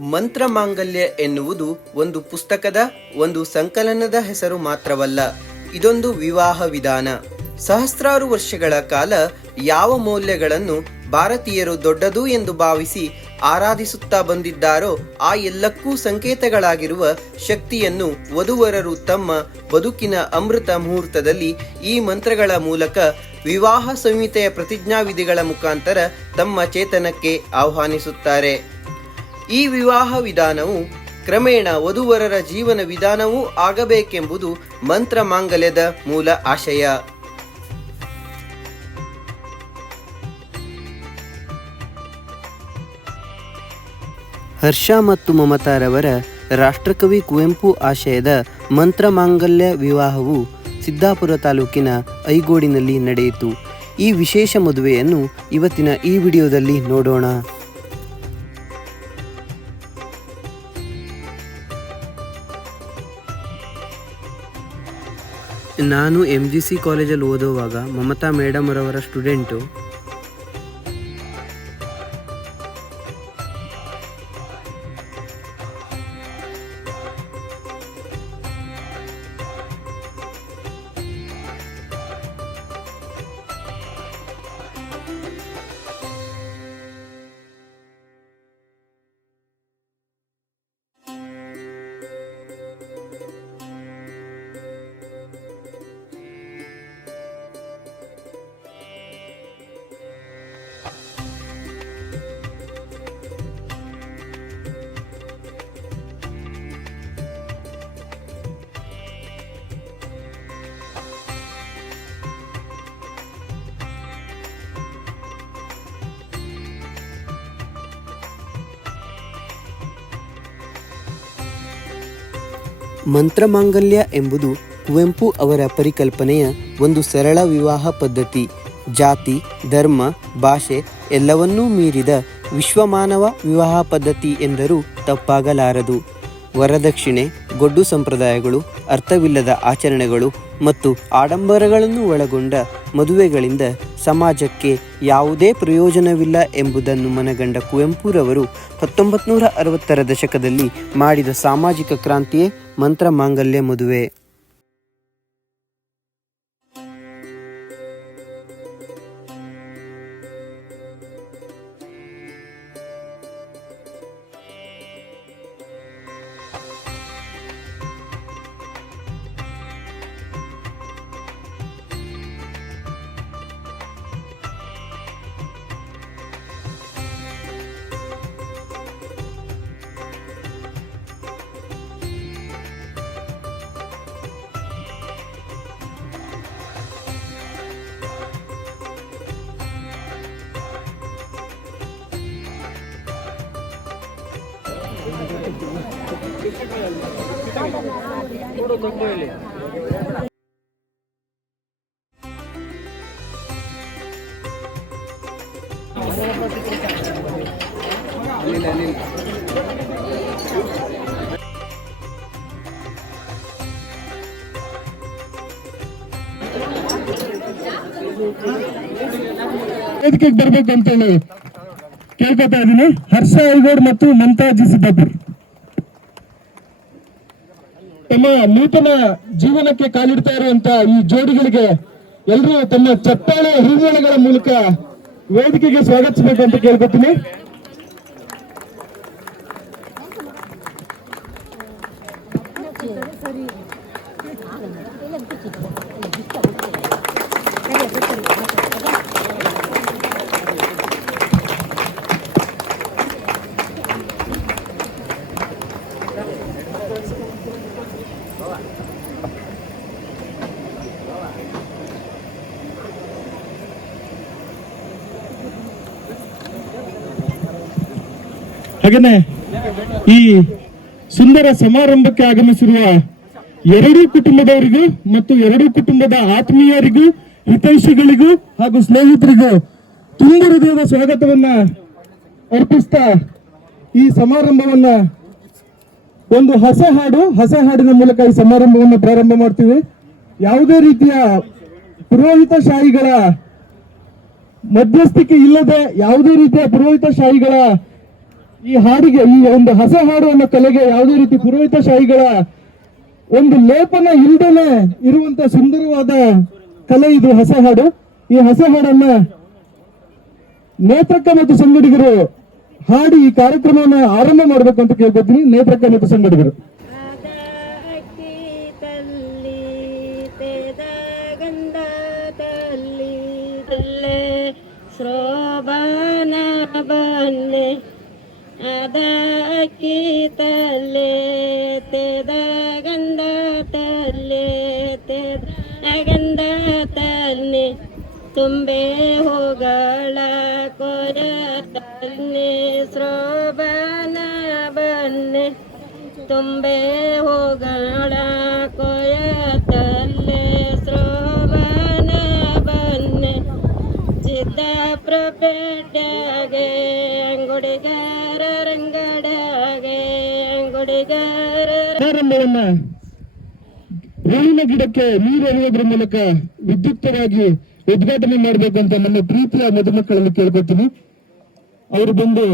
ಮಂತ್ರ ಮಾಂಗಲ್ಯ ಎನ್ನುವುದು ಒಂದು ಪುಸ್ತಕದ ಒಂದು ಸಂಕಲನದ ಹೆಸರು ಮಾತ್ರವಲ್ಲ, ಇದೊಂದು ವಿವಾಹ ವಿಧಾನ. ಸಹಸ್ರಾರು ವರ್ಷಗಳ ಕಾಲ ಯಾವ ಮೌಲ್ಯಗಳನ್ನು ಭಾರತೀಯರು ದೊಡ್ಡದು ಎಂದು ಭಾವಿಸಿ ಆರಾಧಿಸುತ್ತಾ ಬಂದಿದ್ದಾರೋ ಆ ಎಲ್ಲಕ್ಕೂ ಸಂಕೇತಗಳಾಗಿರುವ ಶಕ್ತಿಯನ್ನು ವಧುವರರು ತಮ್ಮ ಬದುಕಿನ ಅಮೃತ ಮುಹೂರ್ತದಲ್ಲಿ ಈ ಮಂತ್ರಗಳ ಮೂಲಕ ವಿವಾಹ ಸಂಹಿತೆಯ ಪ್ರತಿಜ್ಞಾವಿಧಿಗಳ ಮುಖಾಂತರ ತಮ್ಮ ಚೇತನಕ್ಕೆ ಆಹ್ವಾನಿಸುತ್ತಾರೆ. ಈ ವಿವಾಹ ವಿಧಾನವು ಕ್ರಮೇಣ ವಧುವರರ ಜೀವನ ವಿಧಾನವೂ ಆಗಬೇಕೆಂಬುದು ಮಂತ್ರ ಮಾಂಗಲ್ಯದ ಮೂಲ ಆಶಯ. ಹರ್ಷ ಮತ್ತು ಮಮತಾರವರ ರಾಷ್ಟ್ರಕವಿ ಕುವೆಂಪು ಆಶಯದ ಮಂತ್ರ ಮಾಂಗಲ್ಯ ವಿವಾಹವು ಸಿದ್ದಾಪುರ ತಾಲೂಕಿನ ಐಗೋಡಿನಲ್ಲಿ ನಡೆಯಿತು. ಈ ವಿಶೇಷ ಮದುವೆಯನ್ನು ಇವತ್ತಿನ ಈ ವಿಡಿಯೋದಲ್ಲಿ ನೋಡೋಣ. ನಾನು ಎಂ ಜಿ ಸಿ ಕಾಲೇಜಲ್ಲಿ ಓದುವಾಗ ಮಮತಾ ಮೇಡಮ್ ಅವರವರ ಸ್ಟೂಡೆಂಟು ಮಂತ್ರಮಾಂಗಲ್ಯ ಎಂಬುದು ಕುವೆಂಪು ಅವರ ಪರಿಕಲ್ಪನೆಯ ಒಂದು ಸರಳ ವಿವಾಹ ಪದ್ಧತಿ. ಜಾತಿ, ಧರ್ಮ, ಭಾಷೆ ಎಲ್ಲವನ್ನೂ ಮೀರಿದ ವಿಶ್ವಮಾನವ ವಿವಾಹ ಪದ್ಧತಿ ಎಂದರೂ ತಪ್ಪಾಗಲಾರದು. ವರದಕ್ಷಿಣೆ, ಗೊಡ್ಡು ಸಂಪ್ರದಾಯಗಳು, ಅರ್ಥವಿಲ್ಲದ ಆಚರಣೆಗಳು ಮತ್ತು ಆಡಂಬರಗಳನ್ನು ಒಳಗೊಂಡ ಮದುವೆಗಳಿಂದ ಸಮಾಜಕ್ಕೆ ಯಾವುದೇ ಪ್ರಯೋಜನವಿಲ್ಲ ಎಂಬುದನ್ನು ಮನಗಂಡ ಕುವೆಂಪುರವರು ಹತ್ತೊಂಬತ್ತು ನೂರ ಅರವತ್ತರ ದಶಕದಲ್ಲಿ ಮಾಡಿದ ಸಾಮಾಜಿಕ ಕ್ರಾಂತಿಯೇ ಮಂತ್ರ ಮಾಂಗಲ್ಯ ಮದುವೆ. ವೇದಿಕೆಗೆ ಬರ್ಬೇಕು ಅಂತೇಳಿ ಕೇಳ್ಕೊತಾ ಇದ್ದೀನಿ. ಹರ್ಷ ಐಗೋಡ್ ಮತ್ತು ಮಮತಾಜಿ ಸಿದ್ದಾಪುರ್. ತಮ್ಮ ನೂತನ ಜೀವನಕ್ಕೆ ಕಾಲಿಡ್ತಾ ಇರುವಂತ ಈ ಜೋಡಿಗಳಿಗೆ ಎಲ್ಲರೂ ತಮ್ಮ ಚಪ್ಪಾಳೆ ಹೂವುಗಳ ಮೂಲಕ ವೇದಿಕೆಗೆ ಸ್ವಾಗತಿಸಬೇಕು ಅಂತ ಕೇಳ್ಕೊತೀನಿ ಹಾಗೇನೆ ಈ ಸುಂದರ ಸಮಾರಂಭಕ್ಕೆ ಆಗಮಿಸಿರುವ ಎರಡೂ ಕುಟುಂಬದವರಿಗೂ ಮತ್ತು ಎರಡೂ ಕುಟುಂಬದ ಆತ್ಮೀಯರಿಗೂ, ಹಿತೈಷಿಗಳಿಗೂ ಹಾಗೂ ಸ್ನೇಹಿತರಿಗೂ ತುಂಬ ಹೃದಯದ ಸ್ವಾಗತವನ್ನ ಅರ್ಪಿಸ್ತಾ ಈ ಸಮಾರಂಭವನ್ನ ಒಂದು ಹೊಸ ಹಾಡು, ಹೊಸ ಹಾಡಿನ ಮೂಲಕ ಈ ಸಮಾರಂಭವನ್ನು ಪ್ರಾರಂಭ ಮಾಡ್ತೀವಿ. ಯಾವುದೇ ರೀತಿಯ ಪುರೋಹಿತ ಶಾಹಿಗಳ ಮಧ್ಯಸ್ಥಿಕೆ ಇಲ್ಲದೆ ಯಾವುದೇ ರೀತಿಯ ಪುರೋಹಿತ ಶಾಹಿಗಳ ಈ ಹಾಡಿಗೆ ಈ ಒಂದು ಹಸೆ ಹಾಡು ಅನ್ನೋ ಕಲೆಗೆ ಯಾವುದೇ ರೀತಿ ಪುರೋಹಿತಶಾಹಿಗಳ ಒಂದು ಲೇಪನ ಇಲ್ದೇನೆ ಇರುವಂತ ಸುಂದರವಾದ ಕಲೆ ಇದು ಹಸೆ ಹಾಡು ಈ ಹಸೆ ಹಾಡನ್ನ ನೇತ್ರಕ್ಕ ಮತ್ತು ಸಂಗಡಿಗರು ಹಾಡಿ ಈ ಕಾರ್ಯಕ್ರಮವನ್ನು ಆರಂಭ ಮಾಡಬೇಕು ಅಂತ ಕೇಳ್ಕೊತೀನಿ ನೇತ್ರಕ್ಕ ಮತ್ತು ಸಂಗಡಿಗರು ಅದ ಅಕ್ಕಿ ತಲ್ಲೆ ತೇದ ಗಂಧ ತಲ್ಲೆ ತೇದ ಗಂಧ ತನ್ನೆ ತುಂಬೆ ಹೋಗಳ ಕೊರ ತನ್ನೆ ಶ್ರೋಭಾನ ಬನ್ನೆ ತುಂಬೆ ಹೋಗಳ ಕೊಯ ತಲ್ಲೆ ಶ್ರೋಭನ ಬನ್ನೆ ಚಿತ್ತ ಪ್ರಪೇಟ್ಯಾಗೆ ಹೂವಿನ ಗಿಡಕ್ಕೆ ನೀರು ಹರಿಯೋದ್ರ ಮೂಲಕ ವಿದ್ಯುಕ್ತರಾಗಿ ಉದ್ಘಾಟನೆ ಮಾಡಬೇಕಂತ ನನ್ನ ಪ್ರೀತಿಯ ಮದುಮಕ್ಕಳನ್ನು ಕೇಳ್ಕೊತೀನಿ ಅವರು ಬಂದು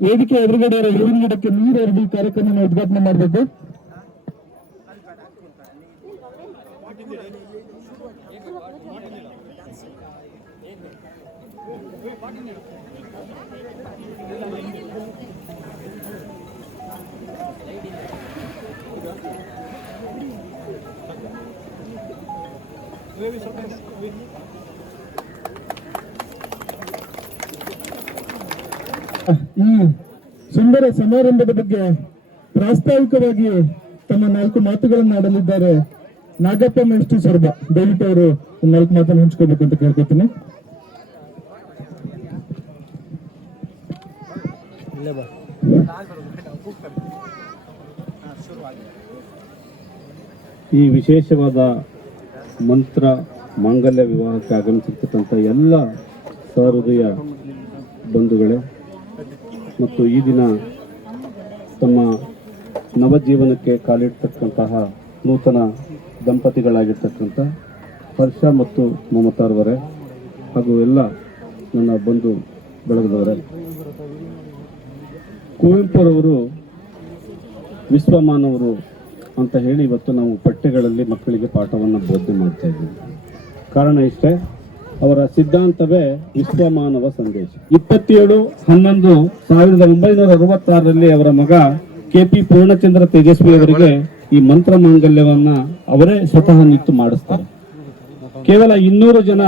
ವೇದಿಕೆ ಎದುರುಗಡೆ ಹೂವಿನ ಗಿಡಕ್ಕೆ ನೀರು ಎರೆದು ಈ ಕಾರ್ಯಕ್ರಮ ಉದ್ಘಾಟನೆ ಮಾಡಬೇಕು. ಈ ಸುಂದರ ಸಮಾರಂಭದ ಬಗ್ಗೆ ಪ್ರಾಸ್ತಾವಿಕವಾಗಿ ತಮ್ಮ ನಾಲ್ಕು ಮಾತುಗಳನ್ನು ಆಡಲಿದ್ದಾರೆ. ನಾಗಪ್ಪ ಮೇಷ್ಟಿ ಸೊರಬ ದಯವಿಟ್ಟು ಅವರು ನಾಲ್ಕು ಮಾತನ್ನು ಹಂಚ್ಕೋಬೇಕು ಅಂತ ಕೇಳ್ಕೊತೀನಿ. ಈ ವಿಶೇಷವಾದ ಮಂತ್ರ ಮಾಂಗಲ್ಯ ವಿವಾಹಕ್ಕೆ ಆಗಮಿಸಿರ್ತಕ್ಕಂಥ ಎಲ್ಲ ಸಹೃದಯ ಬಂಧುಗಳೇ, ಮತ್ತು ಈ ದಿನ ತಮ್ಮ ನವಜೀವನಕ್ಕೆ ಕಾಲಿಡ್ತಕ್ಕಂತಹ ನೂತನ ದಂಪತಿಗಳಾಗಿರ್ತಕ್ಕಂಥ ಹರ್ಷ ಮತ್ತು ಮಮತಾರ್ವರೇ ಹಾಗೂ ಎಲ್ಲ ನನ್ನ ಬಂಧು ಬಳಗದವರೇ. ಕುವೆಂಪುರವರು ವಿಶ್ವಮಾನವರು ಅಂತ ಹೇಳಿ ಇವತ್ತು ನಾವು ಪಠ್ಯಗಳಲ್ಲಿ ಮಕ್ಕಳಿಗೆ ಪಾಠವನ್ನು ಬೋಧನೆ ಮಾಡ್ತಾ ಇದ್ದೀವಿ. ಕಾರಣ ಇಷ್ಟೇ, ಅವರ ಸಿದ್ಧಾಂತವೇ ವಿಶ್ವಮಾನವ ಸಂದೇಶ. ಇಪ್ಪತ್ತೇಳು ಹನ್ನೊಂದು ಸಾವಿರದ ಒಂಬೈನೂರ ಅರವತ್ತಾರರಲ್ಲಿ ಅವರ ಮಗ ಕೆ ಪಿ ಪೂರ್ಣಚಂದ್ರ ತೇಜಸ್ವಿ ಅವರಿಗೆ ಈ ಮಂತ್ರ ಮಾಂಗಲ್ಯವನ್ನ ಅವರೇ ಸ್ವತಃ ನಿಂತು ಮಾಡಿಸ್ತಾರೆ. ಕೇವಲ ಇನ್ನೂರು ಜನ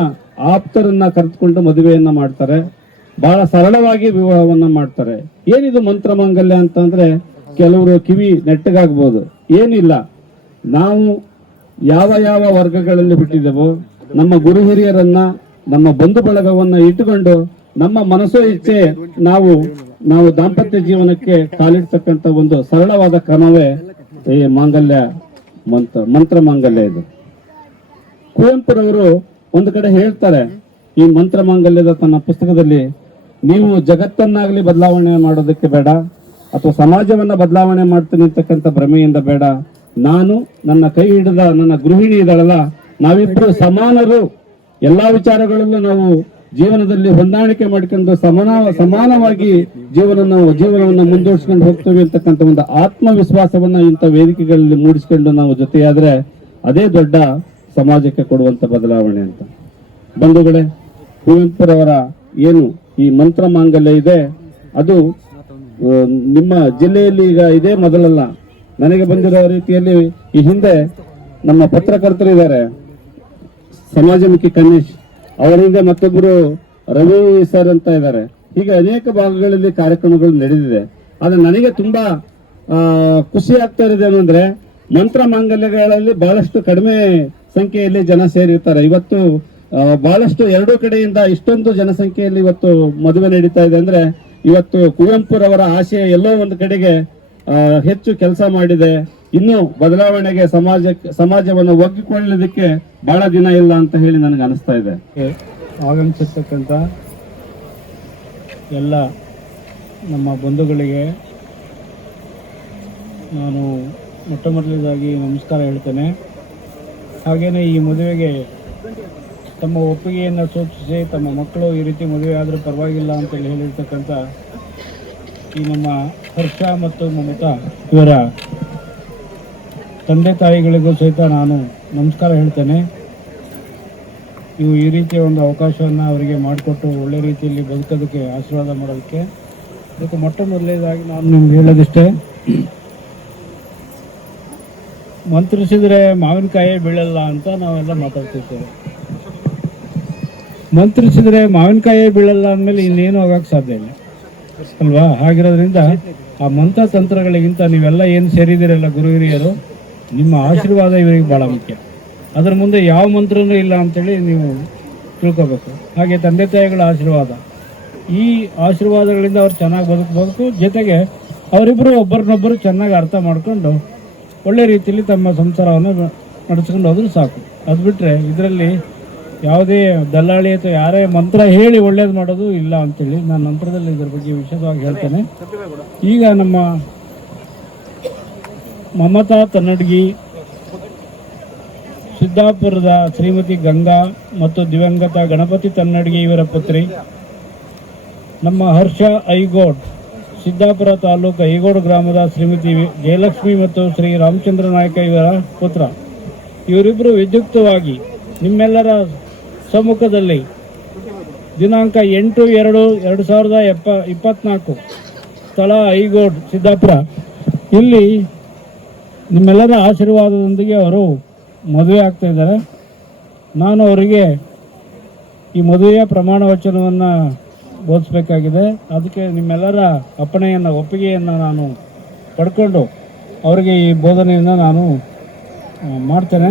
ಆಪ್ತರನ್ನ ಕರೆದುಕೊಂಡು ಮದುವೆಯನ್ನ ಮಾಡ್ತಾರೆ. ಬಹಳ ಸರಳವಾಗಿ ವಿವಾಹವನ್ನ ಮಾಡ್ತಾರೆ. ಏನಿದು ಮಂತ್ರ ಮಾಂಗಲ್ಯ ಅಂತ ಅಂದ್ರೆ ಕೆಲವರು ಕಿವಿ ನೆಟ್ಟಗಾಗ್ಬೋದು. ಏನಿಲ್ಲ. ನಾವು ಯಾವ ಯಾವ ವರ್ಗಗಳಲ್ಲಿ ಬಿಟ್ಟಿದ್ದೆವೋ, ನಮ್ಮ ಗುರು ಹಿರಿಯರನ್ನ ನಮ್ಮ ಬಂಧು ಬಳಗವನ್ನ ಇಟ್ಟುಕೊಂಡು ನಮ್ಮ ಮನಸ್ಸೋ ಇಚ್ಛೆ ನಾವು ನಾವು ದಾಂಪತ್ಯ ಜೀವನಕ್ಕೆ ಕಾಲಿಡ್ತಕ್ಕಂಥ ಒಂದು ಸರಳವಾದ ಕ್ರಮವೇ ಈ ಮಾಂಗಲ್ಯ ಮಂತ್ರ ಮಂತ್ರ ಮಾಂಗಲ್ಯ ಇದು. ಕುವೆಂಪುರವರು ಒಂದು ಕಡೆ ಹೇಳ್ತಾರೆ, ಈ ಮಂತ್ರ ಮಾಂಗಲ್ಯದ ತನ್ನ ಪುಸ್ತಕದಲ್ಲಿ, ನೀವು ಜಗತ್ತನ್ನಾಗಲಿ ಬದಲಾವಣೆ ಮಾಡೋದಕ್ಕೆ ಬೇಡ ಅಥವಾ ಸಮಾಜವನ್ನ ಬದಲಾವಣೆ ಮಾಡ್ತೀನಿ ಅಂತಕ್ಕಂಥ ಭ್ರಮೆಯಿಂದ ಬೇಡ. ನಾನು ನನ್ನ ಕೈ ಹಿಡಿದ ನನ್ನ ಗೃಹಿಣಿ ಇದ್ದಾಳಲ್ಲ ನಾವಿಬ್ಬರು ಸಮಾನರು. ಎಲ್ಲಾ ವಿಚಾರಗಳಲ್ಲೂ ನಾವು ಜೀವನದಲ್ಲಿ ಹೊಂದಾಣಿಕೆ ಮಾಡ್ಕೊಂಡು ಸಮಾನ, ಸಮಾನವಾಗಿ ಜೀವನ ನಾವು ಜೀವನವನ್ನು ಮುಂದುವರಿಸ್ಕೊಂಡು ಹೋಗ್ತೀವಿ ಅಂತಕ್ಕಂಥ ಒಂದು ಆತ್ಮವಿಶ್ವಾಸವನ್ನ ಇಂಥ ವೇದಿಕೆಗಳಲ್ಲಿ ಮೂಡಿಸ್ಕೊಂಡು ನಾವು ಜೊತೆಯಾದ್ರೆ ಅದೇ ದೊಡ್ಡ ಸಮಾಜಕ್ಕೆ ಕೊಡುವಂತ ಬದಲಾವಣೆ ಅಂತ. ಬಂಧುಗಳೇ ಕುವೆಂಪುರವರ ಏನು ಈ ಮಂತ್ರ ಮಾಂಗಲ್ಯ ಇದೆ, ಅದು ನಿಮ್ಮ ಜಿಲ್ಲೆಯಲ್ಲಿ ಈಗ ಇದೇ ಮೊದಲಲ್ಲ. ನನಗೆ ಬಂದಿರೋ ರೀತಿಯಲ್ಲಿ ಈ ಹಿಂದೆ ನಮ್ಮ ಪತ್ರಕರ್ತರು ಇದ್ದಾರೆ. ಸಮಾಜಮುಖಿ ಕನ್ನೇಶ್ ಅವರಿಂದ ಮತ್ತೊಬ್ಬರು ರವಿ ಸರ್ ಅಂತ ಇದ್ದಾರೆ. ಹೀಗೆ ಅನೇಕ ಭಾಗಗಳಲ್ಲಿ ಕಾರ್ಯಕ್ರಮಗಳು ನಡೆದಿದೆ. ಆದರೆ ನನಗೆ ತುಂಬಾ ಖುಷಿ ಆಗ್ತಾ ಇರೋದು ಮಂತ್ರ ಮಾಂಗಲ್ಯಗಳಲ್ಲಿ ಬಹಳಷ್ಟು ಕಡಿಮೆ ಸಂಖ್ಯೆಯಲ್ಲಿ ಜನ ಸೇರಿರ್ತಾರೆ. ಇವತ್ತು ಬಹಳಷ್ಟು ಎರಡೂ ಕಡೆಯಿಂದ ಇಷ್ಟೊಂದು ಜನಸಂಖ್ಯೆಯಲ್ಲಿ ಇವತ್ತು ಮದುವೆ ನಡೀತಾ ಇದೆ ಅಂದ್ರೆ ಇವತ್ತು ಕುವೆಂಪುರವರ ಆಶಯ ಎಲ್ಲೋ ಒಂದು ಕಡೆಗೆ ಹೆಚ್ಚು ಕೆಲಸ ಮಾಡಿದೆ. ಇನ್ನು ಬದಲಾವಣೆಗೆ ಸಮಾಜಕ್ಕೆ ಸಮಾಜವನ್ನು ಒಗ್ಗಿಕೊಳ್ಳೋದಕ್ಕೆ ಬಹಳ ದಿನ ಇಲ್ಲ ಅಂತ ಹೇಳಿ ನನಗೆ ಅನಿಸ್ತಾ ಇದೆ. ಆಗಮಿಸಿರ್ತಕ್ಕಂಥ ಎಲ್ಲ ನಮ್ಮ ಬಂಧುಗಳಿಗೆ ನಾನು ಮೊಟ್ಟ ಮೊದಲನೇದಾಗಿ ನಮಸ್ಕಾರ ಹೇಳ್ತೇನೆ. ಹಾಗೆಯೇ ಈ ಮದುವೆಗೆ ತಮ್ಮ ಒಪ್ಪಿಗೆಯನ್ನು ಸೂಚಿಸಿ, ತಮ್ಮ ಮಕ್ಕಳು ಈ ರೀತಿ ಮದುವೆ ಆದರೂ ಪರವಾಗಿಲ್ಲ ಅಂತೇಳಿ ಹೇಳಿರ್ತಕ್ಕಂಥ ಈ ನಮ್ಮ ಹರ್ಷ ಮತ್ತು ಮಮತಾ ಇವರ ತಂದೆ ತಾಯಿಗಳಿಗೂ ಸಹಿತ ನಾನು ನಮಸ್ಕಾರ ಹೇಳ್ತೇನೆ. ನೀವು ಈ ರೀತಿಯ ಒಂದು ಅವಕಾಶವನ್ನು ಅವರಿಗೆ ಮಾಡಿಕೊಟ್ಟು ಒಳ್ಳೆ ರೀತಿಯಲ್ಲಿ ಬದುಕೋದಕ್ಕೆ ಆಶೀರ್ವಾದ ಮಾಡೋದಕ್ಕೆ ಅದಕ್ಕೆ ಮೊಟ್ಟ ಮೊದಲನೇದಾಗಿ ನಾನು ನಿಮ್ಗೆ ಹೇಳೋದಿಷ್ಟೇ. ಮಂತ್ರಿಸಿದರೆ ಮಾವಿನಕಾಯಿ ಬೀಳಲ್ಲ ಅಂತ ನಾವೆಲ್ಲ ಮಾತಾಡ್ತಿರ್ತೇವೆ. ಮಂತ್ರಿಸಿದ್ರೆ ಮಾವಿನಕಾಯಿ ಬೀಳಲ್ಲ ಅಂದಮೇಲೆ ಇನ್ನೇನು ಹೋಗಕ್ಕೆ ಸಾಧ್ಯ ಇಲ್ಲ. ಅಲ್ವಾ? ಹಾಗಿರೋದ್ರಿಂದ ಆ ಮಂತ್ರ ತಂತ್ರಗಳಿಗಿಂತ ನೀವೆಲ್ಲ ಏನು ಸೇರಿದಿರಲ್ಲ ಗುರು ಹಿರಿಯರು ನಿಮ್ಮ ಆಶೀರ್ವಾದ ಇವರಿಗೆ ಭಾಳ ಮುಖ್ಯ. ಅದರ ಮುಂದೆ ಯಾವ ಮಂತ್ರನೂ ಇಲ್ಲ ಅಂತೇಳಿ ನೀವು ತಿಳ್ಕೊಬೇಕು. ಹಾಗೆ ತಂದೆ ತಾಯಿಗಳ ಆಶೀರ್ವಾದ. ಈ ಆಶೀರ್ವಾದಗಳಿಂದ ಅವ್ರು ಚೆನ್ನಾಗಿ ಬದುಕಬೇಕು ಜೊತೆಗೆ ಅವರಿಬ್ಬರು ಒಬ್ಬರನ್ನೊಬ್ಬರು ಚೆನ್ನಾಗಿ ಅರ್ಥ ಮಾಡಿಕೊಂಡು ಒಳ್ಳೆ ರೀತಿಯಲ್ಲಿ ತಮ್ಮ ಸಂಸಾರವನ್ನು ನಡೆಸ್ಕೊಂಡು ಹೋದ್ರೆ ಸಾಕು. ಅದು ಬಿಟ್ಟರೆ ಇದರಲ್ಲಿ ಯಾವುದೇ ದಲ್ಲಾಳಿ ಅಥವಾ ಯಾರೇ ಮಂತ್ರ ಹೇಳಿ ಒಳ್ಳೇದು ಮಾಡೋದು ಇಲ್ಲ ಅಂತೇಳಿ ನಾನು ನಂತರದಲ್ಲಿ ಇದ್ರ ಬಗ್ಗೆ ವಿಶದವಾಗಿ ಹೇಳ್ತೇನೆ. ಈಗ ನಮ್ಮ ಮಮತಾ ತನ್ನಡ್ಗಿ, ಸಿದ್ದಾಪುರದ ಶ್ರೀಮತಿ ಗಂಗಾ ಮತ್ತು ದಿವಂಗತ ಗಣಪತಿ ತನ್ನಡ್ಗಿ ಇವರ ಪುತ್ರಿ, ನಮ್ಮ ಹರ್ಷ ಐಗೋಡ್, ಸಿದ್ದಾಪುರ ತಾಲೂಕು ಐಗೋಡ್ ಗ್ರಾಮದ ಶ್ರೀಮತಿ ಜಯಲಕ್ಷ್ಮಿ ಮತ್ತು ಶ್ರೀ ರಾಮಚಂದ್ರ ನಾಯಕ ಇವರ ಪುತ್ರ. ಇವರಿಬ್ಬರು ವಿದ್ಯುಕ್ತವಾಗಿ ನಿಮ್ಮೆಲ್ಲರ ಸಮ್ಮುಖದಲ್ಲಿ. ದಿನಾಂಕ ಎಂಟು ಎರಡು ಎರಡು ಸಾವಿರದ ಎಪ್ಪ, ಇಪ್ಪತ್ನಾಲ್ಕು. ಸ್ಥಳ ಐಗೋಡ್ ಸಿದ್ದಾಪುರ. ಇಲ್ಲಿ ನಿಮ್ಮೆಲ್ಲರ ಆಶೀರ್ವಾದದೊಂದಿಗೆ ಅವರು ಮದುವೆ ಆಗ್ತಾ ಇದ್ದಾರೆ. ನಾನು ಅವರಿಗೆ ಈ ಮದುವೆಯ ಪ್ರಮಾಣ ವಚನವನ್ನು ಬೋಧಿಸಬೇಕಾಗಿದೆ. ಅದಕ್ಕೆ ನಿಮ್ಮೆಲ್ಲರ ಅಪ್ಪಣೆಯನ್ನು, ಒಪ್ಪಿಗೆಯನ್ನು ನಾನು ಪಡ್ಕೊಂಡು ಅವರಿಗೆ ಈ ಬೋಧನೆಯನ್ನು ನಾನು ಮಾಡ್ತೇನೆ.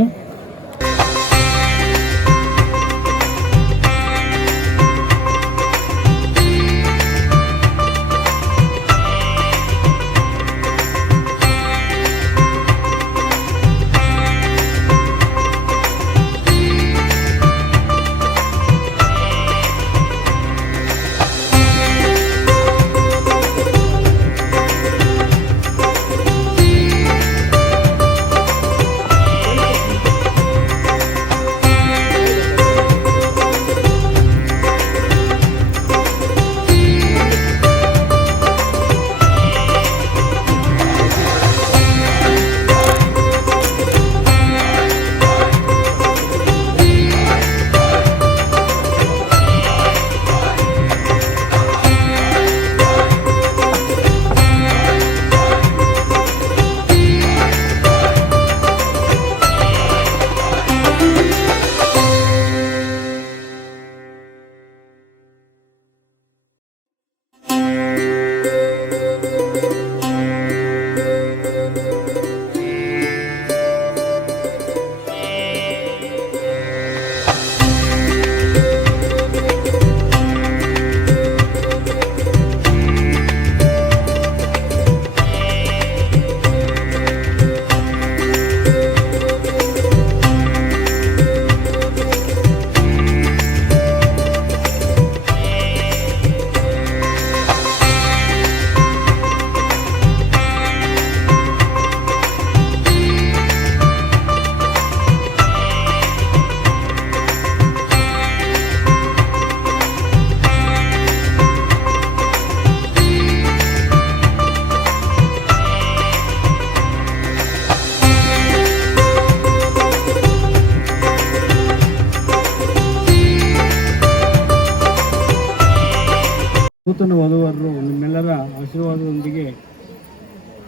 ವಧುವರರು ನಿಮ್ಮೆಲ್ಲರ ಆಶೀರ್ವಾದದೊಂದಿಗೆ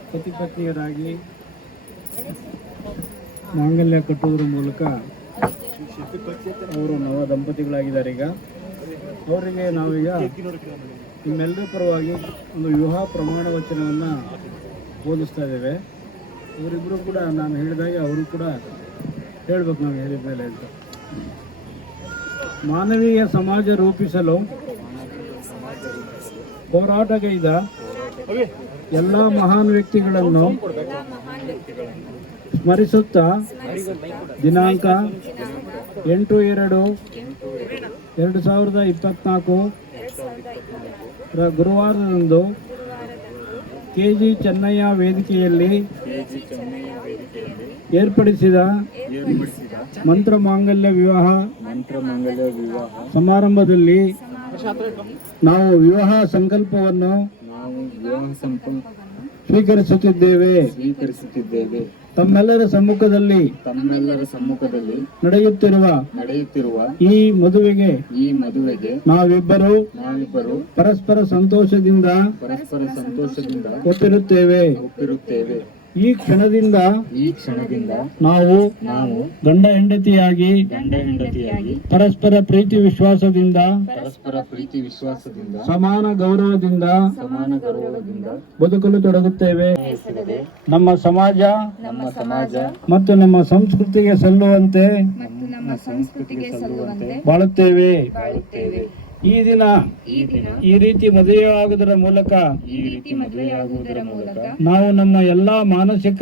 ಪತಿ ಪತ್ನಿಯರಾಗಿ ಮಾಂಗಲ್ಯ ಕಟ್ಟುವುದರ ಮೂಲಕ ಅವರು ನವ ದಂಪತಿಗಳಾಗಿದ್ದಾರೆ ಈಗ. ಅವರಿಗೆ ನಾವೀಗ ನಿಮ್ಮೆಲ್ಲರ ಪರವಾಗಿ ಒಂದು ವಿವಾಹ ಪ್ರಮಾಣ ವಚನವನ್ನು ಬೋಧಿಸ್ತಾ ಇದ್ದೇವೆ. ಅವರಿಬ್ಬರು ಕೂಡ ನಾನು ಹೇಳಿದಾಗೆ ಅವರು ಕೂಡ ಹೇಳ್ಬೇಕು ನಾವು ಹೇಳಿದ ಮೇಲೆ ಅಂತ. ಮಾನವೀಯ ಸಮಾಜ ರೂಪಿಸಲು ಹೋರಾಟಗೈದ ಎಲ್ಲ ಮಹಾನ್ ವ್ಯಕ್ತಿಗಳನ್ನು ಸ್ಮರಿಸುತ್ತಾ ದಿನಾಂಕ ಎಂಟು ಎರಡು ಎರಡು ಸಾವಿರದ ಇಪ್ಪತ್ನಾಲ್ಕು ರ- ಗುರುವಾರದಂದು ಕೆ ಜಿ ಚೆನ್ನಯ್ಯ ವೇದಿಕೆಯಲ್ಲಿ ಏರ್ಪಡಿಸಿದ ಮಂತ್ರ ಮಾಂಗಲ್ಯ ವಿವಾಹ. ಸಮಾರಂಭದಲ್ಲಿ ವಿವಾಹ ನಾವು ವಿವಾಹ ಸಂಕಲ್ಪವನ್ನು ಸ್ವೀಕರಿಸುತ್ತಿದ್ದೇವೆ. ಸ್ವೀಕರಿಸುತ್ತಿದ್ದೇವೆ. ತಮ್ಮೆಲ್ಲರ ಸಮ್ಮುಖದಲ್ಲಿ ತಮ್ಮೆಲ್ಲರ ಸಮ್ಮುಖದಲ್ಲಿ ನಡೆಯುತ್ತಿರುವ ನಡೆಯುತ್ತಿರುವ ಈ ಮದುವೆಗೆ ಈ ಮದುವೆಗೆ ನಾವಿಬ್ಬರು ನಾವಿಬ್ಬರು ಪರಸ್ಪರ ಸಂತೋಷದಿಂದ ಪರಸ್ಪರ ಸಂತೋಷದಿಂದ ಒಪ್ಪಿರುತ್ತೇವೆ. ಒಪ್ಪಿರುತ್ತೇವೆ. ಈ ಕ್ಷಣದಿಂದ ಈ ಕ್ಷಣದಿಂದ ನಾವು ನಾವು ಗಂಡ ಹೆಂಡತಿಯಾಗಿ ಗಂಡ ಹೆಂಡತಿಯಾಗಿ ಪರಸ್ಪರ ಪ್ರೀತಿ ವಿಶ್ವಾಸದಿಂದ ಪರಸ್ಪರ ಪ್ರೀತಿ ವಿಶ್ವಾಸದಿಂದ ಸಮಾನ ಗೌರವದಿಂದ ಸಮಾನ ಗೌರವದಿಂದ ಬದುಕಲು ತೊಡಗುತ್ತೇವೆ. ನಮ್ಮ ಸಮಾಜ ನಮ್ಮ ಸಮಾಜ ಮತ್ತು ನಮ್ಮ ಸಂಸ್ಕೃತಿಗೆ ಸಲ್ಲುವಂತೆ ಮತ್ತು ನಮ್ಮ ಸಂಸ್ಕೃತಿಗೆ ಸಲ್ಲುವಂತೆ ಬಾಳುತ್ತೇವೆ. ಬಾಳುತ್ತೇವೆ. ಈ ದಿನ ಈ ರೀತಿ ಮದುವೆಯಾಗುವುದರ ಮೂಲಕ ನಾವು ನಮ್ಮ ಎಲ್ಲಾ ಮಾನಸಿಕ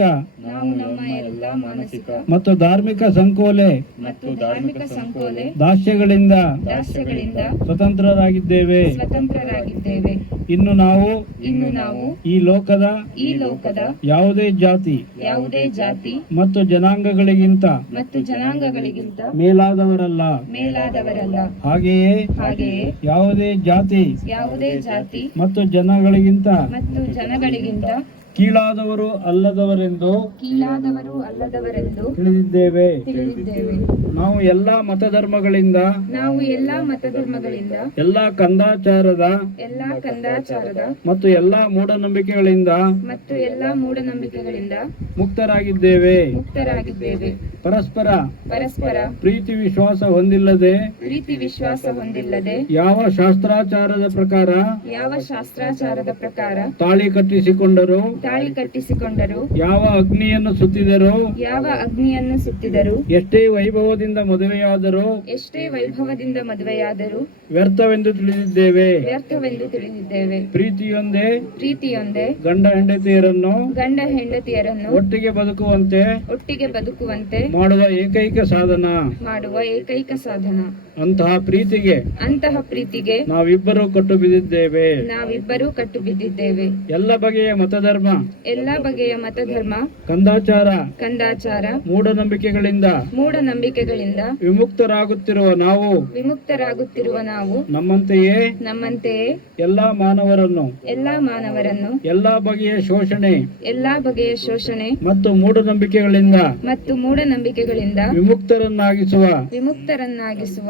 ಮತ್ತು ಧಾರ್ಮಿಕ ಸಂಕೋಲೆ ಮತ್ತು ಧಾರ್ಮಿಕ ಸಂಕೋಲೆ ದಾಸ್ಯಗಳಿಂದ ದಾಸ್ಯಗಳಿಂದ ಸ್ವತಂತ್ರರಾಗಿದ್ದೇವೆ. ಸ್ವತಂತ್ರರಾಗಿದ್ದೇವೆ. ಇನ್ನು ನಾವು ಇನ್ನು ನಾವು ಈ ಲೋಕದ ಈ ಲೋಕದ ಯಾವುದೇ ಜಾತಿ ಯಾವುದೇ ಜಾತಿ ಮತ್ತು ಜನಾಂಗಗಳಿಗಿಂತ ಮತ್ತು ಜನಾಂಗಗಳಿಗಿಂತ ಮೇಲಾದವರಲ್ಲ. ಮೇಲಾದವರಲ್ಲ. ಹಾಗೆಯೇ ಹಾಗೆಯೇ ಯಾವುದೇ ಜಾತಿ ಯಾವುದೇ ಜಾತಿ ಮತ್ತು ಜನಗಳಿಗಿಂತ ಮತ್ತು ಜನಗಳಿಗಿಂತ ಕೀಳಾದವರು ಅಲ್ಲದವರೆಂದು ಕೀಳಾದವರು ಅಲ್ಲದವರೆಂದು ತಿಳಿದಿದ್ದೇವೆ. ತಿಳಿದಿದ್ದೇವೆ. ನಾವು ಎಲ್ಲಾ ಮತಧರ್ಮಗಳಿಂದ ನಾವು ಎಲ್ಲಾ ಮತಧರ್ಮಗಳಿಂದ ಎಲ್ಲಾ ಕಂದಾಚಾರದ ಎಲ್ಲಾ ಕಂದಾಚಾರದ ಮತ್ತು ಎಲ್ಲಾ ಮೂಢನಂಬಿಕೆಗಳಿಂದ ಮತ್ತು ಎಲ್ಲಾ ಮೂಢನಂಬಿಕೆಗಳಿಂದ ಮುಕ್ತರಾಗಿದ್ದೇವೆ. ಮುಕ್ತರಾಗಿದ್ದೇವೆ. ಪರಸ್ಪರ ಪರಸ್ಪರ ಪ್ರೀತಿ ವಿಶ್ವಾಸ ಹೊಂದಿಲ್ಲದೆ ಪ್ರೀತಿ ವಿಶ್ವಾಸ ಹೊಂದಿಲ್ಲದೆ ಯಾವ ಶಾಸ್ತ್ರಾಚಾರದ ಪ್ರಕಾರ ಯಾವ ಶಾಸ್ತ್ರಾಚಾರದ ಪ್ರಕಾರ ತಾಳಿ ಕಟ್ಟಿಸಿಕೊಂಡರು ತಾಳಿ ಕಟ್ಟಿಸಿಕೊಂಡರು. ಯಾವ ಅಗ್ನಿಯನ್ನು ಸುತ್ತಿದರು ಯಾವ ಅಗ್ನಿಯನ್ನು ಸುತ್ತಿದರು. ಎಷ್ಟೇ ವೈಭವದಿಂದ ಮದುವೆಯಾದರು ಎಷ್ಟೇ ವೈಭವದಿಂದ ಮದುವೆಯಾದರು. ವ್ಯರ್ಥವೆಂದು ತಿಳಿದಿದ್ದೇವೆ. ವ್ಯರ್ಥವೆಂದು ತಿಳಿದಿದ್ದೇವೆ. ಪ್ರೀತಿಯೊಂದೇ ಪ್ರೀತಿಯೊಂದೇ. ಗಂಡ ಹೆಂಡತಿಯರನ್ನು ಗಂಡ ಹೆಂಡತಿಯರನ್ನು ಒಟ್ಟಿಗೆ ಬದುಕುವಂತೆ ಒಟ್ಟಿಗೆ ಬದುಕುವಂತೆ ಮಾಡುವ ಏಕೈಕ ಸಾಧನ. ಮಾಡುವ ಏಕೈಕ ಸಾಧನ. ಅಂತಹ ಪ್ರೀತಿಗೆ ಅಂತಹ ಪ್ರೀತಿಗೆ ನಾವಿಬ್ಬರು ಕಟ್ಟು ಬಿದ್ದಿದ್ದೇವೆ ನಾವಿಬ್ಬರು ಕಟ್ಟು ಬಿದ್ದಿದ್ದೇವೆ ಎಲ್ಲ ಬಗೆಯ ಮತಧರ್ಮ ಎಲ್ಲ ಬಗೆಯ ಮತಧರ್ಮ ಕಂದಾಚಾರ ಕಂದಾಚಾರ ಮೂಢನಂಬಿಕೆಗಳಿಂದ ಮೂಢನಂಬಿಕೆಗಳಿಂದ ವಿಮುಕ್ತರಾಗುತ್ತಿರುವ ನಾವು ವಿಮುಕ್ತರಾಗುತ್ತಿರುವ ನಾವು ನಮ್ಮಂತೆಯೇ ನಮ್ಮಂತೆಯೇ ಎಲ್ಲಾ ಮಾನವರನ್ನು ಎಲ್ಲಾ ಮಾನವರನ್ನು ಎಲ್ಲಾ ಬಗೆಯ ಶೋಷಣೆ ಎಲ್ಲಾ ಬಗೆಯ ಶೋಷಣೆ ಮತ್ತು ಮೂಢನಂಬಿಕೆಗಳಿಂದ ಮತ್ತು ಮೂಢನಂಬಿಕೆಗಳಿಂದ ವಿಮುಕ್ತರನ್ನಾಗಿಸುವ ವಿಮುಕ್ತರನ್ನಾಗಿಸುವ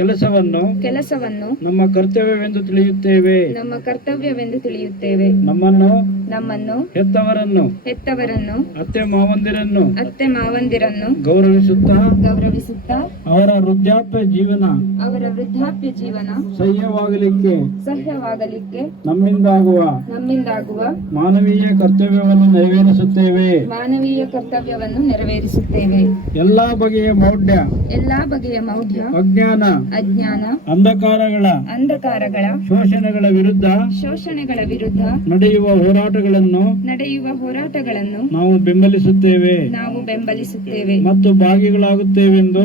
ಕೆಲಸವನ್ನು ಕೆಲಸವನ್ನು ನಮ್ಮ ಕರ್ತವ್ಯವೆಂದು ತಿಳಿಯುತ್ತೇವೆ. ನಮ್ಮ ಕರ್ತವ್ಯವೆಂದು ತಿಳಿಯುತ್ತೇವೆ. ನಮ್ಮನ್ನು ನಮ್ಮನ್ನು ಹೆತ್ತವರನ್ನು ಹೆತ್ತವರನ್ನು ಅತ್ತೆ ಮಾವಂದಿರನ್ನು ಅತ್ತೆ ಮಾವಂದಿರನ್ನು ಗೌರವಿಸುತ್ತಾ ಗೌರವಿಸುತ್ತಾ ಅವರ ವೃದ್ಧಾಪ್ಯ ಜೀವನ ಅವರ ವೃದ್ಧಾಪ್ಯ ಜೀವನ ಸಹ್ಯವಾಗಲಿಕ್ಕೆ ಸಹ್ಯವಾಗಲಿಕ್ಕೆ ನಮ್ಮಿಂದಾಗುವ ನಮ್ಮಿಂದಾಗುವ ಮಾನವೀಯ ಕರ್ತವ್ಯವನ್ನು ನೆರವೇರಿಸುತ್ತೇವೆ. ಮಾನವೀಯ ಕರ್ತವ್ಯವನ್ನು ನೆರವೇರಿಸುತ್ತೇವೆ. ಎಲ್ಲಾ ಬಗೆಯ ಮೌಢ್ಯ ಎಲ್ಲಾ ಬಗೆಯ ಮೌಢ್ಯ ಅಜ್ಞಾನ ಅಜ್ಞಾನ ಅಂಧಕಾರಗಳ ಅಂಧಕಾರಗಳ ಶೋಷಣೆಗಳ ವಿರುದ್ಧ ಶೋಷಣೆಗಳ ವಿರುದ್ಧ ನಡೆಯುವ ಹೋರಾಟಗಳನ್ನು ನಡೆಯುವ ಹೋರಾಟಗಳನ್ನು ನಾವು ಬೆಂಬಲಿಸುತ್ತೇವೆ. ನಾವು ಬೆಂಬಲಿಸುತ್ತೇವೆ. ಮತ್ತು ಭಾಗಿಗಳಾಗುತ್ತೇವೆಂದು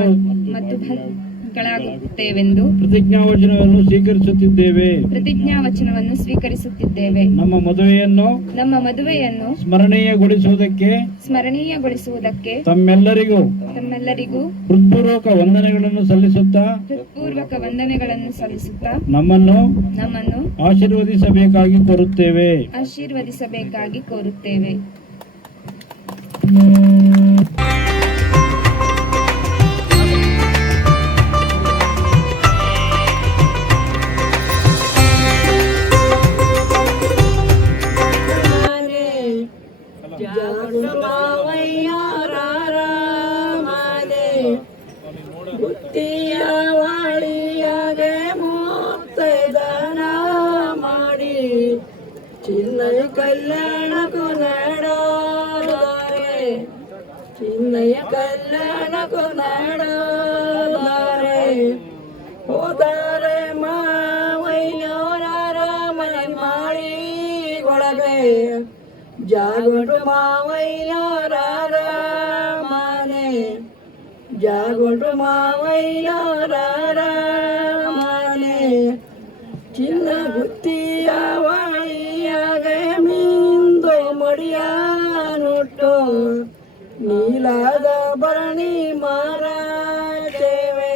ಮತ್ತು ಗಳಾಗುತ್ತೇವೆಂದು ಪ್ರತಿಜ್ಞಾವಚನವನ್ನು ಸ್ವೀಕರಿಸುತ್ತಿದ್ದೇವೆ. ಪ್ರತಿಜ್ಞಾ ವಚನವನ್ನು ಸ್ವೀಕರಿಸುತ್ತಿದ್ದೇವೆ. ನಮ್ಮ ಮದುವೆಯನ್ನು ನಮ್ಮ ಮದುವೆಯನ್ನು ಸ್ಮರಣೀಯಗೊಳಿಸುವುದಕ್ಕೆ ಸ್ಮರಣೀಯಗೊಳಿಸುವುದಕ್ಕೆ ತಮ್ಮೆಲ್ಲರಿಗೂ ತಮ್ಮೆಲ್ಲರಿಗೂ ಹೃತ್ಪೂರ್ವಕ ವಂದನೆಗಳನ್ನು ಸಲ್ಲಿಸುತ್ತಾ ಹೃತ್ಪೂರ್ವಕ ವಂದನೆಗಳನ್ನು ಸಲ್ಲಿಸುತ್ತಾ ನಮ್ಮನ್ನು ನಮ್ಮನ್ನು ಆಶೀರ್ವದಿಸಬೇಕಾಗಿ ಕೋರುತ್ತೇವೆ. ಆಶೀರ್ವದಿಸಬೇಕಾಗಿ ಕೋರುತ್ತೇವೆ. ஒன்று மாவையாரே சின்ன குத்தியாவாயாக மீந்தோ மடியானுட்டோ நீலாத பரணி மாறாதேவே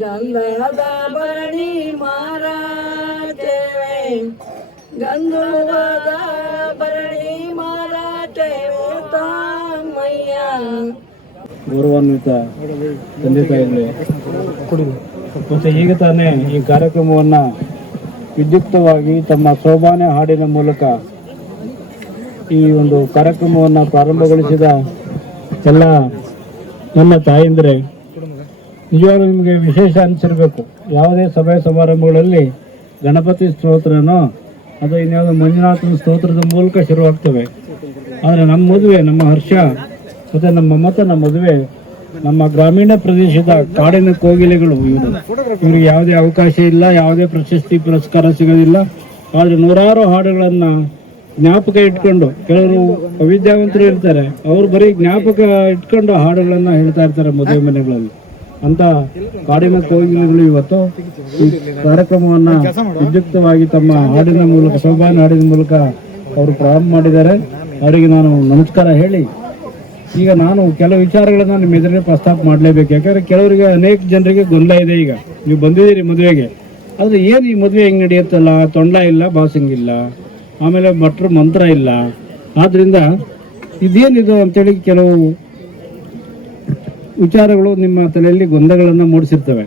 கந்தாத பரணி மாறாதேவே கந்துவாதா ಗೌರವಾನ್ವಿತ ತಂದೆ ತಾಯಿಗಳೇ. ಮತ್ತು ಈಗ ತಾನೇ ಈ ಕಾರ್ಯಕ್ರಮವನ್ನ ವಿದ್ಯುಕ್ತವಾಗಿ ತಮ್ಮ ಸೋಬಾನೆ ಹಾಡಿನ ಮೂಲಕ ಈ ಒಂದು ಕಾರ್ಯಕ್ರಮವನ್ನು ಪ್ರಾರಂಭಗೊಳಿಸಿದ ಎಲ್ಲ ನನ್ನ ತಾಯಂದ್ರೆ, ನಿಜವಾಗ್ಲೂ ನಿಮಗೆ ವಿಶೇಷ ಅನಿಸಿರ್ಬೇಕು. ಯಾವುದೇ ಸಭೆ ಸಮಾರಂಭಗಳಲ್ಲಿ ಗಣಪತಿ ಸ್ತೋತ್ರನೋ ಅಥವಾ ಇನ್ಯಾವುದೋ ಮಂಜುನಾಥನ ಸ್ತೋತ್ರದ ಮೂಲಕ ಶುರುವಾಗ್ತವೆ. ಆದರೆ ನಮ್ಮ ಮದುವೆ, ನಮ್ಮ ಹರ್ಷ ಮತ್ತು ನಮ್ಮ ಮತ್ತೆ ನಮ್ಮ ಮದುವೆ ನಮ್ಮ ಗ್ರಾಮೀಣ ಪ್ರದೇಶದ ಕಾಡಿನ ಕೋಗಿಲೆಗಳು ಇವರು. ಇವ್ರಿಗೆ ಯಾವುದೇ ಅವಕಾಶ ಇಲ್ಲ, ಯಾವುದೇ ಪ್ರಶಸ್ತಿ ಪುರಸ್ಕಾರ ಸಿಗೋದಿಲ್ಲ. ಆದರೆ ನೂರಾರು ಹಾಡುಗಳನ್ನು ಜ್ಞಾಪಕ ಇಟ್ಕೊಂಡು ಕೆಲವರು ಅವಿದ್ಯಾವಂತರು ಇರ್ತಾರೆ ಅವರು ಬರೀ ಜ್ಞಾಪಕ ಇಟ್ಕೊಂಡು ಹಾಡುಗಳನ್ನು ಹೇಳ್ತಾ ಇರ್ತಾರೆ ಮದುವೆ ಮನೆಗಳಲ್ಲಿ. ಅಂತ ಕಾಡಿನ ಕೋಗಿಲೆಗಳು ಇವತ್ತು ಈ ಕಾರ್ಯಕ್ರಮವನ್ನ ವಿದ್ಯುಕ್ತವಾಗಿ ತಮ್ಮ ಹಾಡಿನ ಮೂಲಕ, ಶೋಭಾನ ಹಾಡಿನ ಮೂಲಕ ಅವರು ಪ್ರಾರಂಭ ಮಾಡಿದ್ದಾರೆ. ಅವರಿಗೆ ನಾನು ನಮಸ್ಕಾರ ಹೇಳಿ ಈಗ ನಾನು ಕೆಲವು ವಿಚಾರಗಳನ್ನ ನಿಮ್ಮ ಎದುರಿಗೆ ಪ್ರಸ್ತಾಪ ಮಾಡಲೇಬೇಕು. ಯಾಕಂದ್ರೆ ಕೆಲವರಿಗೆ ಅನೇಕ ಜನರಿಗೆ ಗೊಂದಲ ಇದೆ ಈಗ. ನೀವು ಬಂದಿದ್ದೀರಿ ಮದುವೆಗೆ. ಆದರೆ ಏನು ಈ ಮದುವೆ ಹೆಂಗೆ ನಡೆಯುತ್ತಲ್ಲ? ತೊಂಡ ಇಲ್ಲ, ಬಾಸಿಂಗ್ ಇಲ್ಲ. ಆಮೇಲೆ ಮಟ್ರ ಮಂತ್ರ ಇಲ್ಲ. ಆದ್ದರಿಂದ ಇದೇನಿದು ಅಂತೇಳಿ ಕೆಲವು ವಿಚಾರಗಳು ನಿಮ್ಮ ತಲೆಯಲ್ಲಿ ಗೊಂದಲಗಳನ್ನು ಮೂಡಿಸಿರ್ತವೆ.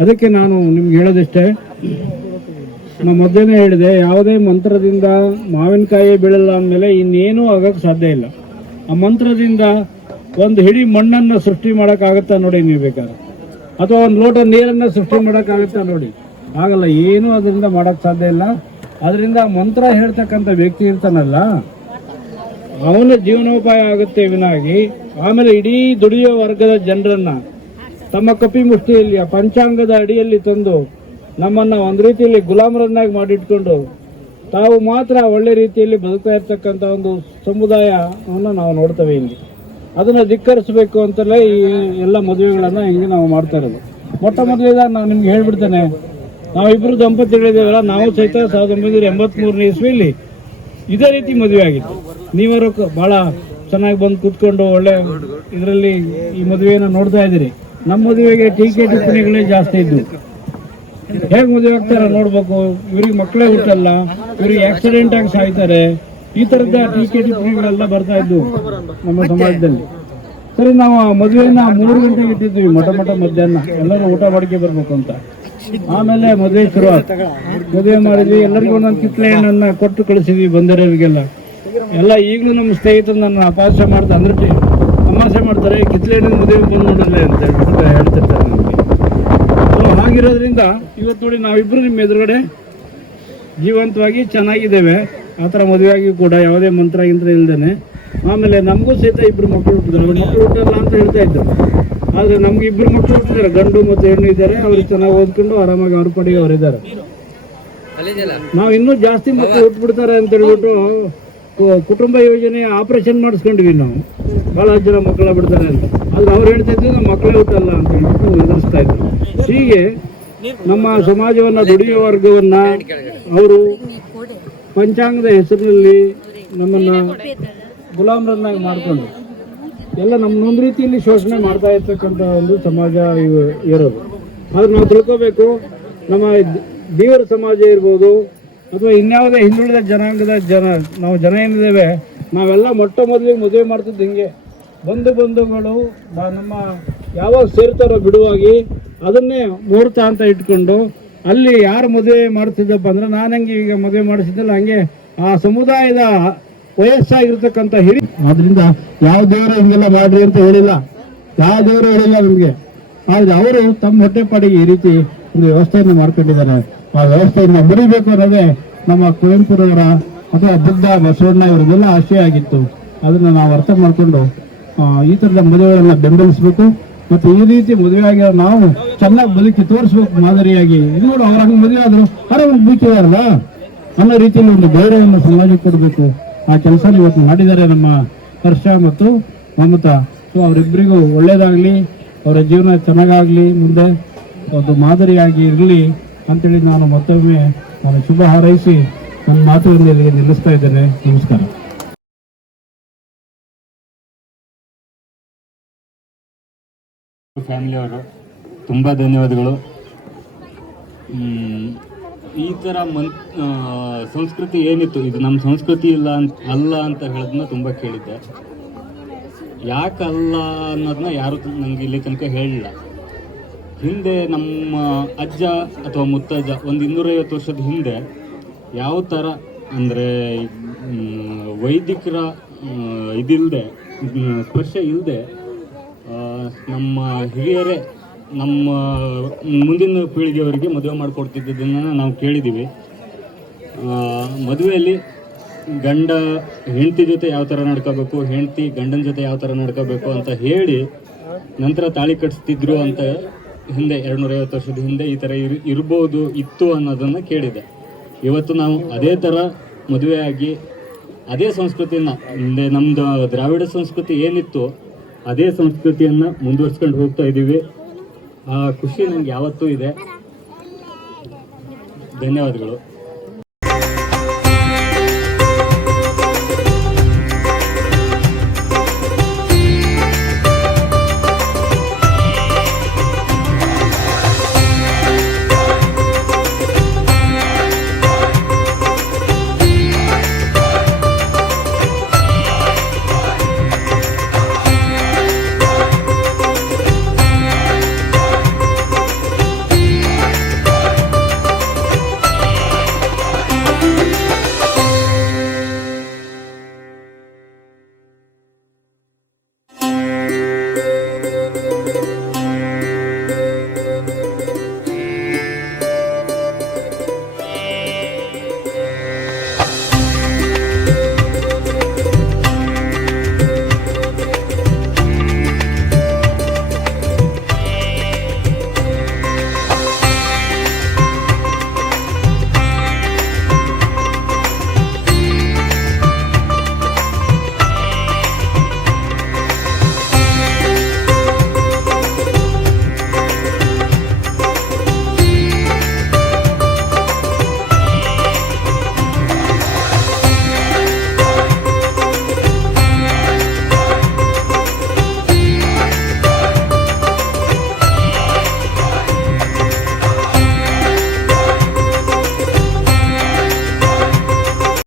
ಅದಕ್ಕೆ ನಾನು ನಿಮ್ಗೆ ಹೇಳೋದಿಷ್ಟೇ, ನಮ್ಮ ಮೊದಲೇ ಹೇಳಿದೆ, ಯಾವುದೇ ಮಂತ್ರದಿಂದ ಮಾವಿನಕಾಯಿ ಬೀಳಲ್ಲ ಅಂದಮೇಲೆ ಇನ್ನೇನೂ ಆಗೋಕ್ಕೆ ಸಾಧ್ಯ ಇಲ್ಲ. ಆ ಮಂತ್ರದಿಂದ ಒಂದು ಹಿಡಿ ಮಣ್ಣನ್ನು ಸೃಷ್ಟಿ ಮಾಡೋಕ್ಕಾಗತ್ತಾ ನೋಡಿ ನೀವು ಬೇಕಾದ್ರೆ. ಅಥವಾ ಒಂದು ಲೋಟ ನೀರನ್ನು ಸೃಷ್ಟಿ ಮಾಡೋಕ್ಕಾಗತ್ತಾ ನೋಡಿ. ಆಗಲ್ಲ ಏನೂ ಅದರಿಂದ ಮಾಡೋಕ್ಕೆ ಸಾಧ್ಯ ಇಲ್ಲ. ಅದರಿಂದ ಮಂತ್ರ ಹೇಳ್ತಕ್ಕಂಥ ವ್ಯಕ್ತಿ ಇರ್ತಾನಲ್ಲ, ಅವನ ಜೀವನೋಪಾಯ ಆಗುತ್ತೆ ವಿನಾಗಿ. ಆಮೇಲೆ ಇಡೀ ದುಡಿಯೋ ವರ್ಗದ ಜನರನ್ನ ತಮ್ಮ ಕಪಿ ಮುಷ್ಟಿಯಲ್ಲಿ, ಆ ಪಂಚಾಂಗದ ಅಡಿಯಲ್ಲಿ ತಂದು ನಮ್ಮನ್ನ ಒಂದು ರೀತಿಯಲ್ಲಿ ಗುಲಾಮರನ್ನಾಗಿ ಮಾಡಿಟ್ಕೊಂಡು ತಾವು ಮಾತ್ರ ಒಳ್ಳೆ ರೀತಿಯಲ್ಲಿ ಬದುಕ್ತಾ ಇರ್ತಕ್ಕಂಥ ಒಂದು ಸಮುದಾಯವನ್ನು ನಾವು ನೋಡ್ತೇವೆ ಇಲ್ಲಿ. ಅದನ್ನು ಧಿಕ್ಕರಿಸಬೇಕು ಅಂತಲೇ ಈ ಎಲ್ಲ ಮದುವೆಗಳನ್ನು ಹಿಂಗೆ ನಾವು ಮಾಡ್ತಾ ಇರೋದು. ಮೊಟ್ಟ ಮೊದಲಿದಾಗ ನಾನು ನಿಮ್ಗೆ ಹೇಳ್ಬಿಡ್ತೇನೆ ನಾವಿಬ್ಬರು ದಂಪತಿಗಳಿದ್ದೇವಲ್ಲ ನಾವು ಸಹಿತ ಸಾವಿರದ ಒಂಬೈನೂರ ಎಂಬತ್ಮೂರನೇ ಇಸ್ವಿಯಲ್ಲಿ ಇದೇ ರೀತಿ ಮದುವೆ ಆಗಿತ್ತು. ನೀವರು ಬಹಳ ಚೆನ್ನಾಗಿ ಬಂದು ಕೂತ್ಕೊಂಡು ಒಳ್ಳೆ ಇದರಲ್ಲಿ ಈ ಮದುವೆಯನ್ನು ನೋಡ್ತಾ ಇದ್ದೀರಿ. ನಮ್ಮ ಮದುವೆಗೆ ಟೀಕೆ ಟಿಪ್ಪಣಿಗಳೇ ಜಾಸ್ತಿ ಇದ್ವು ಹೇಗೆ ಮದುವೆ ಆಗ್ತಾರ ನೋಡ್ಬೇಕು. ಇವ್ರಿಗೆ ಮಕ್ಕಳೇ ಹುಟ್ಟಲ್ಲ. ಇವ್ರಿಗೆ ಆಕ್ಸಿಡೆಂಟ್ ಆಗಿ ಸಾಯ್ತಾರೆ. ಈ ತರದ ಟೀಕೆ ಟಿಪ್ಪಣಿಗಳೆಲ್ಲ ಬರ್ತಾ ಇದ್ವು ನಮ್ಮ ಸಮಾಜದಲ್ಲಿ. ಸರಿ, ನಾವು ಆ ಮದುವೆನ ಮೂರು ಗಂಟೆಗೆ ಇಟ್ಟಿದ್ವಿ ಮಠ ಮಠ ಮಧ್ಯಾಹ್ನ. ಎಲ್ಲರೂ ಊಟ ಮಾಡಿಕೆ ಬರ್ಬೇಕು ಅಂತ. ಆಮೇಲೆ ಮದುವೆ ಶುರು ಮದುವೆ ಮಾಡಿದ್ವಿ. ಎಲ್ಲರಿಗೂ ಒಂದೊಂದು ಕಿತ್ಲೆ ಹಣ್ಣನ್ನ ಕೊಟ್ಟು ಕಳಿಸಿದ್ವಿ ಬಂದರವರಿಗೆಲ್ಲ ಎಲ್ಲ ಈಗಲೂ ನಮ್ಮ ಸ್ನೇಹಿತರು ನನ್ನ ಅಪಾಸ್ಯ ಮಾಡ್ತಾರೆ ಅಂದ್ರೆ ಅಮಾಸೆ ಮಾಡ್ತಾರೆ ಕಿತ್ಲೆ ಹಣ್ಣಿನ ಮದುವೆ ಬಂದು ಅಂತ ಹೇಳ್ತಿರ್ತಾರೆ. ಹಾಗಿರೋದ್ರಿಂದ ಇವತ್ತು ನೋಡಿ ನಾವಿಬ್ರು ನಿಮ್ಮ ಎದುರುಗಡೆ ಜೀವಂತವಾಗಿ ಚೆನ್ನಾಗಿದ್ದೇವೆ. ಆ ಥರ ಮದುವೆಯಾಗಿ ಕೂಡ ಯಾವುದೇ ಮಂತ್ರ ಗಿಂತ್ರ ಇಲ್ದೇನೆ. ಆಮೇಲೆ ನಮಗೂ ಸಹಿತ ಇಬ್ಬರು ಮಕ್ಕಳು ಹುಟ್ಟಿದ್ರು ಮಕ್ಕಳು ಹುಟ್ಟಲ್ಲ ಅಂತ ಹೇಳ್ತಾ ಇದ್ದರು ಆದರೆ ನಮ್ಗೆ ಇಬ್ಬರು ಮಕ್ಕಳು ಹುಟ್ಟಿದ್ದಾರೆ. ಗಂಡು ಮತ್ತು ಹೆಣ್ಣು ಇದ್ದಾರೆ. ಅವರು ಚೆನ್ನಾಗಿ ಓದ್ಕೊಂಡು ಆರಾಮಾಗಿ ಅವ್ರ ಅವರಿದ್ದಾರೆ. ನಾವು ಇನ್ನೂ ಜಾಸ್ತಿ ಮಕ್ಕಳು ಹುಟ್ಬಿಡ್ತಾರೆ ಅಂತ ಹೇಳ್ಬಿಟ್ಟು ಕುಟುಂಬ ಯೋಜನೆ ಆಪರೇಷನ್ ಮಾಡಿಸ್ಕೊಂಡ್ವಿ ನಾವು. ಬಹಳ ಜನ ಮಕ್ಕಳ ಬಿಡ್ತಾರೆ ಅಂತ. ಆದ್ರೆ ಅವ್ರು ಹೇಳ್ತಾ ಇದ್ರು, ನಮ್ಮ ಮಕ್ಕಳೇ ಹುಟ್ಟಲ್ಲ ಅಂತ ಹೇಳ್ಬಿಟ್ಟು ಎದುರಿಸ್ತಾ ಇದ್ರು. ಹೀಗೆ ನಮ್ಮ ಸಮಾಜವನ್ನ ದುಡಿಯುವ ವರ್ಗವನ್ನ ಅವರು ಪಂಚಾಂಗದ ಹೆಸರಿನಲ್ಲಿ ನಮ್ಮನ್ನ ಗುಲಾಮರನ್ನಾಗಿ ಮಾಡ್ಕೊಂಡು, ಎಲ್ಲ ನಮ್ಮೊಂದು ರೀತಿಯಲ್ಲಿ ಶೋಷಣೆ ಮಾಡ್ತಾ ಇರ್ತಕ್ಕಂಥ ಒಂದು ಸಮಾಜ ಇರೋದು. ಆದ್ರೆ ನಾವು ತಿಳ್ಕೋಬೇಕು, ನಮ್ಮ ದೇವರ ಸಮಾಜ ಇರ್ಬೋದು ಅಥವಾ ಇನ್ಯಾವುದೇ ಹಿಂದುಳಿದ ಜನಾಂಗದ ಜನ, ನಾವು ಜನ ಏನಿದ್ದೇವೆ, ನಾವೆಲ್ಲ ಮೊಟ್ಟ ಮೊದಲಿಗೆ ಮದುವೆ ಮಾಡ್ತಿದ್ದು ಹಿಂಗೆ. ಬಂಧು ಬಂಧುಗಳು ನಮ್ಮ ಯಾವಾಗ ಸೇರ್ತಾರೋ ಬಿಡುವಾಗಿ ಅದನ್ನೇ ಮುಹೂರ್ತ ಅಂತ ಇಟ್ಕೊಂಡು ಅಲ್ಲಿ ಯಾರು ಮದುವೆ ಮಾಡ್ತಿದ್ದಪ್ಪ ಅಂದ್ರೆ ನಾನು ಹಂಗೆ ಈಗ ಮದುವೆ ಮಾಡಿಸಿದ್ದಲ್ಲ ಹಂಗೆ ಆ ಸಮುದಾಯದ ವಯಸ್ಸಾಗಿರ್ತಕ್ಕಂಥ ಹಿರಿ. ಆದ್ರಿಂದ ಯಾವ ದೇವರು ಹಿಂಗೆಲ್ಲ ಮಾಡ್ರಿ ಅಂತ ಹೇಳಿಲ್ಲ. ಯಾವ ದೇವರು ಹೇಳಿಲ್ಲ ನಮಗೆ. ಆದರೆ ಅವರು ತಮ್ಮ ಹೊಟ್ಟೆಪಾಡಿಗೆ ಈ ರೀತಿ ಒಂದು ವ್ಯವಸ್ಥೆಯನ್ನು ಮಾಡ್ಕೊಂಡಿದ್ದಾರೆ. ಆ ವ್ಯವಸ್ಥೆಯನ್ನು ಮುರಿಬೇಕು ಅನ್ನೋದೇ ನಮ್ಮ ಕುವೆಂಪುರವರ ಅಥವಾ ಬುದ್ಧ ಬಸವಣ್ಣ ಇವರಿಗೆಲ್ಲ ಆಶಯ ಆಗಿತ್ತು. ಅದನ್ನು ನಾವು ಅರ್ಥ ಮಾಡಿಕೊಂಡು ಈ ಥರದ ಮದುವೆಗಳನ್ನು ಬೆಂಬಲಿಸಬೇಕು. ಮತ್ತು ಈ ರೀತಿ ಮದುವೆ ಆಗಿರೋ ನಾವು ಚೆನ್ನಾಗಿ ಬದುಕಿ ತೋರಿಸ್ಬೇಕು ಮಾದರಿಯಾಗಿ. ಇದು ನೋಡು, ಅವ್ರ ಹಂಗೆ ಮದುವೆ ಆದರು ಅರೆ ಒಂದು ಬದುಕಿದಾರಲ್ಲ ಅನ್ನೋ ರೀತಿಯಲ್ಲಿ ಒಂದು ಗೌರವವನ್ನು ಸಮಾಜಕ್ಕೆ ಕೊಡಬೇಕು. ಆ ಕೆಲಸ ಇವತ್ತು ಮಾಡಿದ್ದಾರೆ ನಮ್ಮ ಹರ್ಷ ಮತ್ತು ಮಮತಾ. ಸೊ ಅವರಿಬ್ಬರಿಗೂ ಒಳ್ಳೇದಾಗಲಿ, ಅವರ ಜೀವನ ಚೆನ್ನಾಗಾಗಲಿ, ಮುಂದೆ ಒಂದು ಮಾದರಿಯಾಗಿ ಇರಲಿ. ಅಂತೇಳಿ ನಾನು ಮತ್ತೊಮ್ಮೆ ನಾನು ಶುಭ ಹಾರೈಸಿ ನನ್ನ ಮಾತುಗಳನ್ನು ಇಲ್ಲಿಗೆ ನಿಲ್ಲಿಸ್ತಾ ಇದ್ದೇನೆ. ನಮಸ್ಕಾರ. ಫ್ಯಾಮಿಲಿಯವರು ತುಂಬ ಧನ್ಯವಾದಗಳು. ಈ ಥರ ಮನ್ ಸಂಸ್ಕೃತಿ ಏನಿತ್ತು? ಇದು ನಮ್ಮ ಸಂಸ್ಕೃತಿ ಇಲ್ಲ ಅಂತ ಅಲ್ಲ ಅಂತ ಹೇಳೋದನ್ನ ತುಂಬ ಕೇಳಿದ್ದೆ. ಯಾಕಲ್ಲ ಅನ್ನೋದನ್ನ ಯಾರು ನನಗೆ ಇಲ್ಲಿ ತನಕ ಹೇಳಿಲ್ಲ. ಹಿಂದೆ ನಮ್ಮ ಅಜ್ಜ ಅಥವಾ ಮುತ್ತಜ್ಜ ಒಂದು ಇನ್ನೂರೈವತ್ತು ವರ್ಷದ ಹಿಂದೆ ಯಾವ ಥರ ಅಂದರೆ ವೈದಿಕರ ಇದಿಲ್ಲದೆ ಸ್ಪರ್ಶ ಇಲ್ಲದೆ ನಮ್ಮ ಹಿರಿಯರೇ ನಮ್ಮ ಮುಂದಿನ ಪೀಳಿಗೆಯವರಿಗೆ ಮದುವೆ ಮಾಡಿಕೊಡ್ತಿದ್ದದನ್ನು ನಾವು ಕೇಳಿದ್ದೀವಿ. ಮದುವೆಯಲ್ಲಿ ಗಂಡ ಹೆಂಡತಿ ಜೊತೆ ಯಾವ ಥರ ನಡ್ಕೋಬೇಕು, ಹೆಂಡತಿ ಗಂಡನ ಜೊತೆ ಯಾವ ಥರ ನಡ್ಕೋಬೇಕು ಅಂತ ಹೇಳಿ ನಂತರ ತಾಳಿ ಕಟ್ಟಿಸ್ತಿದ್ರು ಅಂತ ಹಿಂದೆ ಎರಡು ನೂರೈವತ್ತು ವರ್ಷದ ಹಿಂದೆ ಈ ಥರ ಇರ್, ಇರ್ಬೋದು, ಇತ್ತು ಅನ್ನೋದನ್ನು ಕೇಳಿದೆ. ಇವತ್ತು ನಾವು ಅದೇ ಥರ ಮದುವೆಯಾಗಿ ಅದೇ ಸಂಸ್ಕೃತಿಯನ್ನ, ಹಿಂದೆ ನಮ್ದು ದ್ರಾವಿಡ ಸಂಸ್ಕೃತಿ ಏನಿತ್ತು ಅದೇ ಸಂಸ್ಕೃತಿಯನ್ನು ಮುಂದುವರ್ಸ್ಕೊಂಡು ಹೋಗ್ತಾ ಇದ್ದೀವಿ. ಆ ಖುಷಿ ನನಗೆ ಯಾವತ್ತೂ ಇದೆ. ಧನ್ಯವಾದಗಳು.